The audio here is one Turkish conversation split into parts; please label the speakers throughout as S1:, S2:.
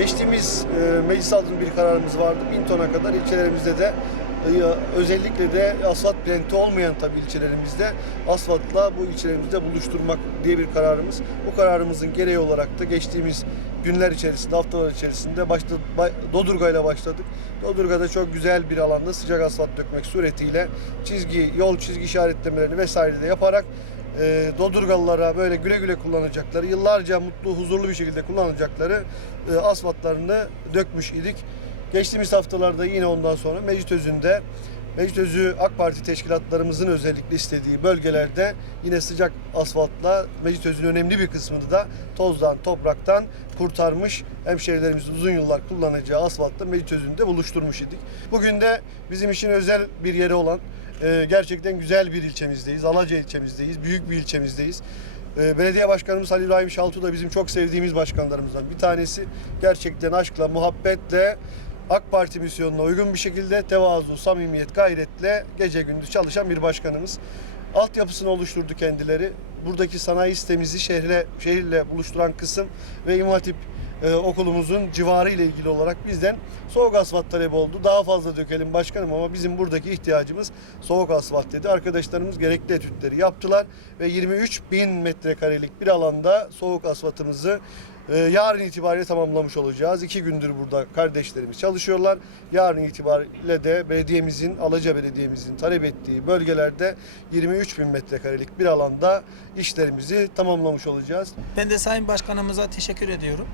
S1: Geçtiğimiz e, meclis aldığımız bir kararımız vardı. Bin tona kadar ilçelerimizde de e, özellikle de asfalt plenti olmayan tabii ilçelerimizde asfaltla bu ilçelerimizde buluşturmak diye bir kararımız. Bu kararımızın gereği olarak da geçtiğimiz günler içerisinde, haftalar içerisinde başta ba- Dodurga ile başladık. Dodurga'da çok güzel bir alanda sıcak asfalt dökmek suretiyle çizgi, yol çizgi işaretlemelerini vesaire de yaparak e, Dodurgalılara böyle güle güle kullanacakları, yıllarca mutlu, huzurlu bir şekilde kullanacakları e, asfaltlarını dökmüş idik. Geçtiğimiz haftalarda yine ondan sonra Mecitözü AK Parti teşkilatlarımızın özellikle istediği bölgelerde yine sıcak asfaltla Mecitözü'nün önemli bir kısmını da tozdan, topraktan kurtarmış hemşehrilerimizin uzun yıllar kullanacağı asfaltla Mecitözü'nde buluşturmuş idik. Bugün de bizim için özel bir yeri olan e, gerçekten güzel bir ilçemizdeyiz. Alaca ilçemizdeyiz. Büyük bir ilçemizdeyiz. E, Belediye Başkanımız Halil İbrahim Şaltu da bizim çok sevdiğimiz başkanlarımızdan bir tanesi. Gerçekten aşkla, muhabbetle AK Parti misyonuna uygun bir şekilde tevazu, samimiyet, gayretle gece gündüz çalışan bir başkanımız. Altyapısını oluşturdu kendileri. Buradaki sanayi sitemizi şehre, şehirle buluşturan kısım ve İmam e, okulumuzun civarı ile ilgili olarak bizden soğuk asfalt talebi oldu. Daha fazla dökelim başkanım ama bizim buradaki ihtiyacımız soğuk asfalt dedi. Arkadaşlarımız gerekli etütleri yaptılar ve 23 bin metrekarelik bir alanda soğuk asfaltımızı e, yarın itibariyle tamamlamış olacağız. İki gündür burada kardeşlerimiz çalışıyorlar. Yarın itibariyle de belediyemizin, Alaca Belediye'mizin talep ettiği bölgelerde 23 bin metrekarelik bir alanda işlerimizi tamamlamış olacağız.
S2: Ben de Sayın Başkanımıza teşekkür ediyorum.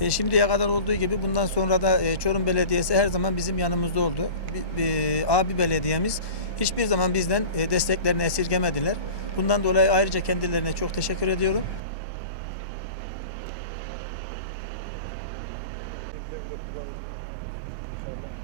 S2: E, şimdiye kadar olduğu gibi bundan sonra da e, Çorum Belediyesi her zaman bizim yanımızda oldu. Bir, bir, abi belediyemiz hiçbir zaman bizden e, desteklerini esirgemediler. Bundan dolayı ayrıca kendilerine çok teşekkür ediyorum. Thank you.